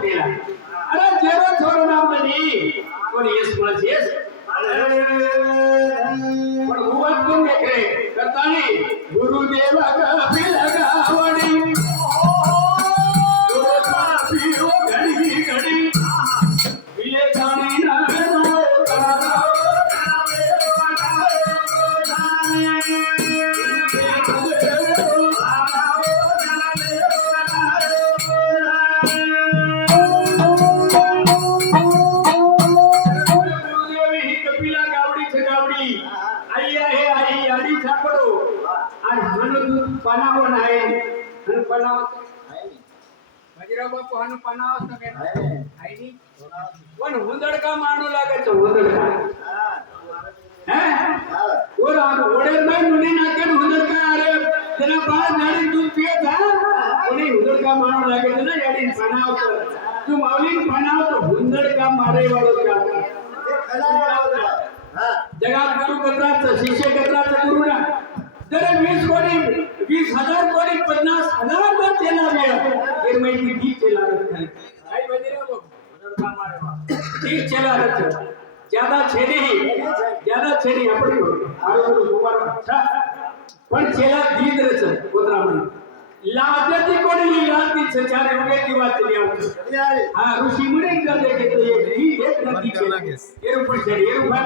केला अरे जेरो छोरो नाम नहीं कोण येस मला येस पण उवात कोण देखे करतानी गुरुदेवा का पिलगावणी पिरो घडी घडी पिले गाणी ना आई आहे आई आडी सापडो आणि म्हणून पनावर आहे आणि पनावर बाजीराव बापू हानु पनावर सगळे आहे नी पण हुंदड का मानू लागायचं हुंदड ओढेल नाही मुनी नाके हुंदड का अरे तेना बाळ नाडी दूध पियत हा कोणी हुंदड का मानू लागायचं ना याडी पनावर तू माऊली पनावर हुंदड का मारे वाळो का जगात गुरु कत्राच शिष्य कत्राच गुरु ना जर 20 कोटी 20,000 कोटी 50,000 का चेला गया फिर मैं भी 30 चेला रखा है भाई बजेरा वो काम मारे वा 30 चेला रखा ज्यादा छेड़ी अपनी आरो कुमार पण चेला दीद रच कोतरा म्हणे लाजती कोणी लाजती सचारे उगे दिवा चली आव हां ऋषी मुनी कर दे के तो ये एक नदी के ये ऊपर चढ़ी ये ऊपर